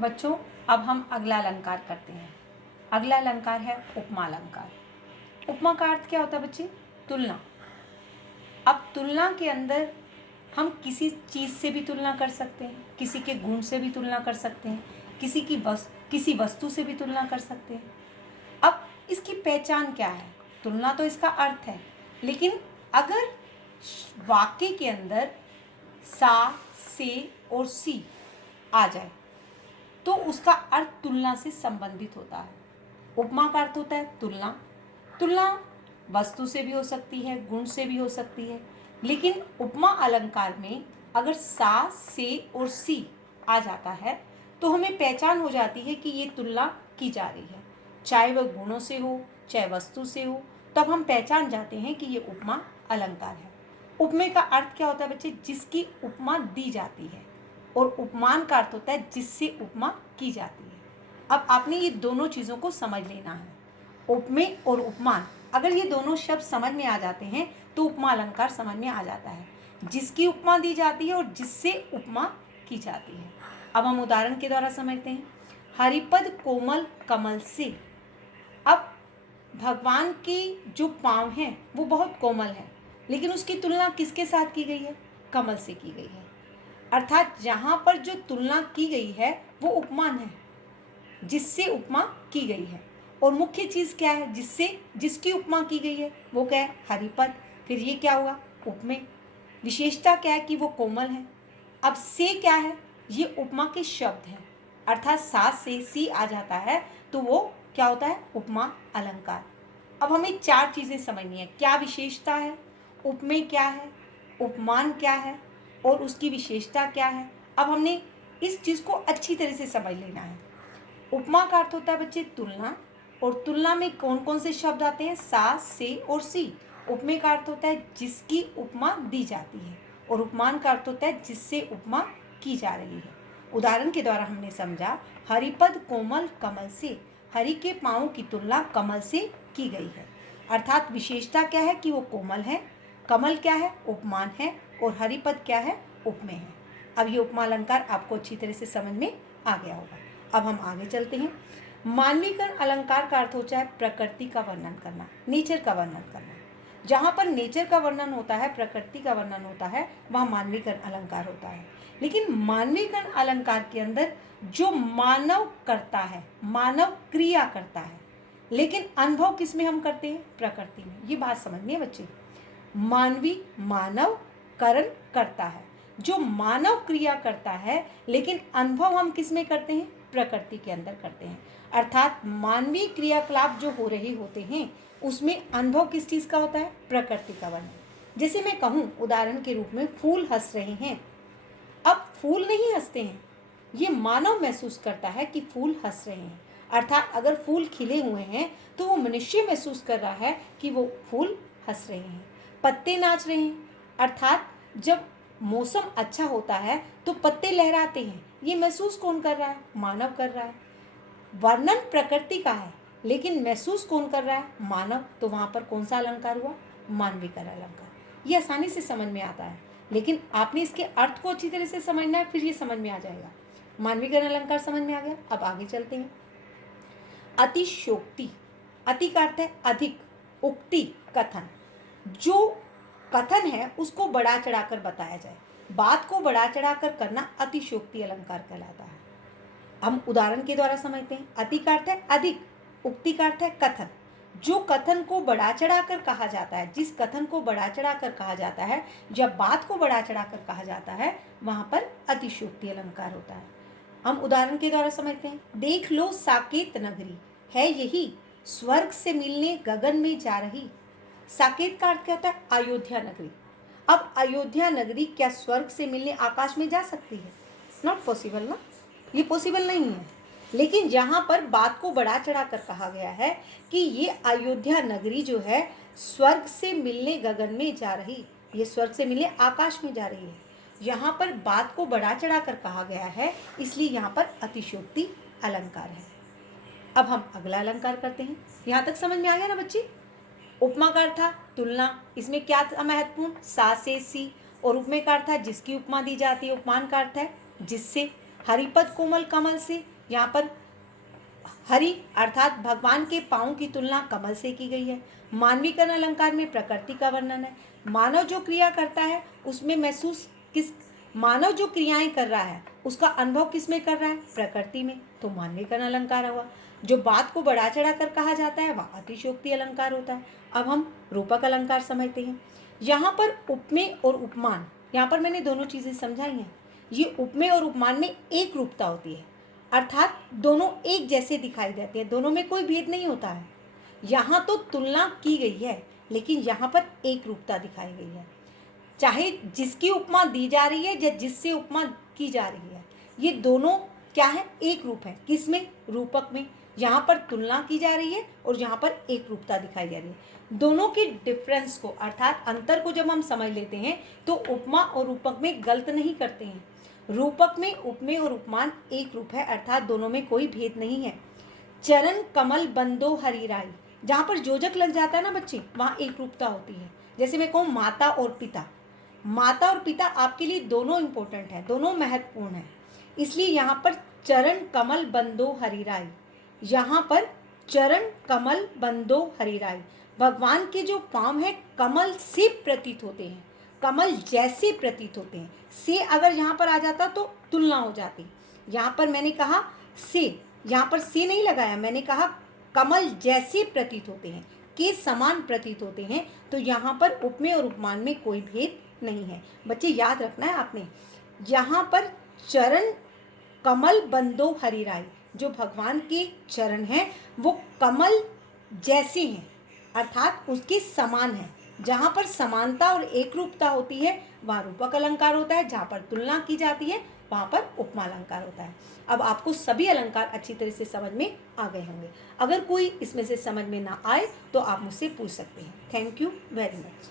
बच्चों, अब हम अगला अलंकार करते हैं। अगला अलंकार है उपमा अलंकार। उपमा का अर्थ क्या होता है बच्चे? तुलना। अब तुलना के अंदर हम किसी चीज़ से भी तुलना कर सकते हैं, किसी के गुण से भी तुलना कर सकते हैं, किसी वस्तु से भी तुलना कर सकते हैं। अब इसकी पहचान क्या है? तुलना तो इसका अर्थ है, लेकिन अगर वाक्य के अंदर सा, से और सी आ जाए तो उसका अर्थ तुलना से संबंधित होता है। उपमा का अर्थ होता है तुलना। तुलना वस्तु से भी हो सकती है, गुण से भी हो सकती है, लेकिन उपमा अलंकार में अगर सा, से और सी आ जाता है तो हमें पहचान हो जाती है कि ये तुलना की जा रही है। चाहे वह गुणों से हो, चाहे वस्तु से हो, तब हम पहचान जाते हैं कि ये उपमा अलंकार है। उपमे का अर्थ क्या होता है बच्चे? जिसकी उपमा दी जाती है। और उपमान का अर्थ होता है जिससे उपमा की जाती है। अब आपने ये दोनों चीज़ों को समझ लेना है। उपमेय और उपमान, अगर ये दोनों शब्द समझ में आ जाते हैं तो उपमा अलंकार समझ में आ जाता है। जिसकी उपमा दी जाती है और जिससे उपमा की जाती है। अब हम उदाहरण के द्वारा समझते हैं। हरिपद कोमल कमल से। अब भगवान की जो पाँव हैं वो बहुत कोमल है, लेकिन उसकी तुलना किसके साथ की गई है? कमल से की गई है। अर्थात जहाँ पर जो तुलना की गई है वो उपमान है, जिससे उपमा की गई है। और मुख्य चीज़ क्या है जिसकी उपमा की गई है? वो क्या है? हरिपद। फिर ये क्या हुआ? उपमेय। विशेषता क्या है? कि वो कोमल है। अब से क्या है? ये उपमा के शब्द हैं, अर्थात सा से सी आ जाता है तो वो क्या होता है? उपमा अलंकार। अब हमें चार चीज़ें समझनी है। क्या विशेषता है, उपमेय क्या है, उपमान क्या है और उसकी विशेषता क्या है। अब हमने इस चीज़ को अच्छी तरह से समझ लेना है। उपमा का अर्थ होता है बच्चे तुलना, और तुलना में कौन कौन से शब्द आते हैं? सा, से और सी। उपमेय का अर्थ होता है जिसकी उपमा दी जाती है, और उपमान का अर्थ होता है जिससे उपमा की जा रही है। उदाहरण के द्वारा हमने समझा, हरिपद कोमल कमल से। हरि के पाँव की तुलना कमल से की गई है। अर्थात विशेषता क्या है? कि वो कोमल है। कमल क्या है? उपमान है। और हरिपद क्या है? उपमेय है। अब ये उपमा अलंकार आपको अच्छी तरह से समझ में आ गया होगा। अब हम आगे चलते हैं। मानवीकरण अलंकार का अर्थ होता है प्रकृति का वर्णन करना, नेचर का वर्णन करना। जहाँ पर नेचर का वर्णन होता है, प्रकृति का वर्णन होता है, वह मानवीकरण अलंकार होता है। लेकिन मानवीकरण अलंकार के अंदर जो मानव करता है, मानव क्रिया करता है, लेकिन अनुभव किस में हम करते हैं? प्रकृति में। ये बात समझनी है बच्चे। मानवी मानव करण करता है, जो मानव क्रिया करता है, लेकिन अनुभव हम किस में करते हैं? प्रकृति के अंदर करते हैं। अर्थात मानवीय क्रियाकलाप जो हो रहे होते हैं उसमें अनुभव किस चीज़ का होता है? प्रकृति का वर्णन। जैसे मैं कहूँ उदाहरण के रूप में, फूल हंस रहे हैं। अब फूल नहीं हंसते हैं, ये मानव महसूस करता है कि फूल हंस रहे हैं। अर्थात अगर फूल खिले हुए हैं तो वो मनुष्य महसूस कर रहा है कि वो फूल हंस रहे हैं। पत्ते नाच रहे हैं, अर्थात जब मौसम अच्छा होता है तो पत्ते लहराते हैं। ये महसूस कौन कर रहा है? मानव कर रहा है। वर्णन प्रकृति का है, लेकिन महसूस कौन कर रहा है? मानव। तो वहाँ पर कौन सा अलंकार हुआ? मानवीकरण अलंकार। ये आसानी से समझ में आता है, लेकिन आपने इसके अर्थ को अच्छी तरह से समझना है, फिर ये समझ में आ जाएगा। मानवीकरण अलंकार समझ में आ गया। अब आगे चलते हैं। अतिशयोक्ति। अति का अर्थ है अधिक, उक्ति कथन। जो कथन है उसको बढ़ा चढ़ाकर बताया जाए, बात को बढ़ा चढ़ाकर करना अतिशयोक्ति अलंकार कहलाता है। हम उदाहरण के द्वारा समझते हैं। अति का अर्थ है अधिक, उक्ति का अर्थ है कथन। जो कथन को बढ़ा चढ़ाकर कहा जाता है, जिस कथन को बढ़ा चढ़ाकर कहा जाता है, जब बात को बढ़ा चढ़ाकर कहा जाता है, वहां पर अतिशयोक्ति अलंकार होता है। हम उदाहरण के द्वारा समझते हैं। देख लो साकेत नगरी है यही, स्वर्ग से मिलने गगन में जा रही। साकेत का अर्थ क्या होता है? अयोध्या नगरी। अब अयोध्या नगरी क्या स्वर्ग से मिलने आकाश में जा सकती है? नॉट पॉसिबल ना, ये पॉसिबल नहीं है। लेकिन जहाँ पर बात को बढ़ा चढ़ा कर कहा गया है कि ये अयोध्या नगरी जो है स्वर्ग से मिलने गगन में जा रही, ये स्वर्ग से मिलने आकाश में जा रही है। यहाँ पर बात को बढ़ा चढ़ा कर कहा गया है, इसलिए यहाँ पर अतिशयोक्ति अलंकार है। अब हम अगला अलंकार करते हैं। यहाँ तक समझ में आ गया ना बच्ची? उपमा का अर्थ था तुलना, इसमें क्या था महत्वपूर्ण? सा से सी। और उपमेय का अर्थ है जिसकी उपमा दी जाती है। उपमान का अर्थ है जिससे। हरिपद कोमल कमल से, यहाँ पर हरि अर्थात भगवान के पाँव की तुलना कमल से की गई है। मानवीकरण अलंकार में प्रकृति का वर्णन है। मानव जो क्रिया करता है उसमें महसूस किस, मानव जो क्रियाएं कर रहा है उसका अनुभव किस में कर रहा है, प्रकृति में, तो मानवीकरण अलंकार हुआ। जो बात को बढ़ा चढ़ा कर कहा जाता है वह अतिशयोक्ति अलंकार होता है। अब हम रूपक अलंकार समझते हैं। यहाँ पर उपमेय और उपमान, यहाँ पर मैंने दोनों चीजें समझाई हैं। ये उपमेय और उपमान में एक रूपता होती है, अर्थात दोनों एक जैसे दिखाई देते हैं, दोनों में कोई भेद नहीं होता है। यहाँ तो तुलना की गई है लेकिन यहाँ पर एक रूपता दिखाई गई है। चाहे जिसकी उपमा दी जा रही है या जिससे उपमा की जा रही है, ये दोनों क्या है, एक रूप है। किसमें, रूपक में। यहाँ पर तुलना की जा रही है और यहाँ पर एक रूपता दिखाई जा रही है। दोनों के डिफरेंस को अर्थात अंतर को जब हम समझ लेते हैं तो उपमा और रूपक में गलत नहीं करते हैं। रूपक में उपमेय और उपमान एक रूप है, अर्थात दोनों में कोई भेद नहीं है। चरण कमल बंदो हरिराई, जहाँ पर जोजक लग जाता है ना बच्चे, वहाँ एक रूपता होती है। जैसे मैं कहूँ माता और पिता, माता और पिता आपके लिए दोनों इंपॉर्टेंट है, दोनों महत्वपूर्ण है, इसलिए यहाँ पर चरण कमल बंदो हरिराई, यहाँ पर चरण कमल बंदो हरिराई, भगवान के जो पाँव हैं कमल से प्रतीत होते हैं, कमल जैसे प्रतीत होते हैं। से अगर यहाँ पर आ जाता तो तुलना हो जाती। यहाँ पर मैंने कहा से, यहाँ पर से नहीं लगाया, मैंने कहा कमल जैसे प्रतीत होते हैं, के समान प्रतीत होते हैं, तो यहाँ पर उपमेय और उपमान में कोई भेद नहीं है। बच्चे याद रखना है आपने, यहाँ पर चरण कमल बंदो हरिराई, जो भगवान के चरण हैं वो कमल जैसे हैं, अर्थात उसके समान है। जहाँ पर समानता और एक रूपता होती है वहाँ रूपक अलंकार होता है, जहाँ पर तुलना की जाती है वहाँ पर उपमा अलंकार होता है। अब आपको सभी अलंकार अच्छी तरह से समझ में आ गए होंगे। अगर कोई इसमें से समझ में ना आए तो आप मुझसे पूछ सकते हैं। Thank you very much.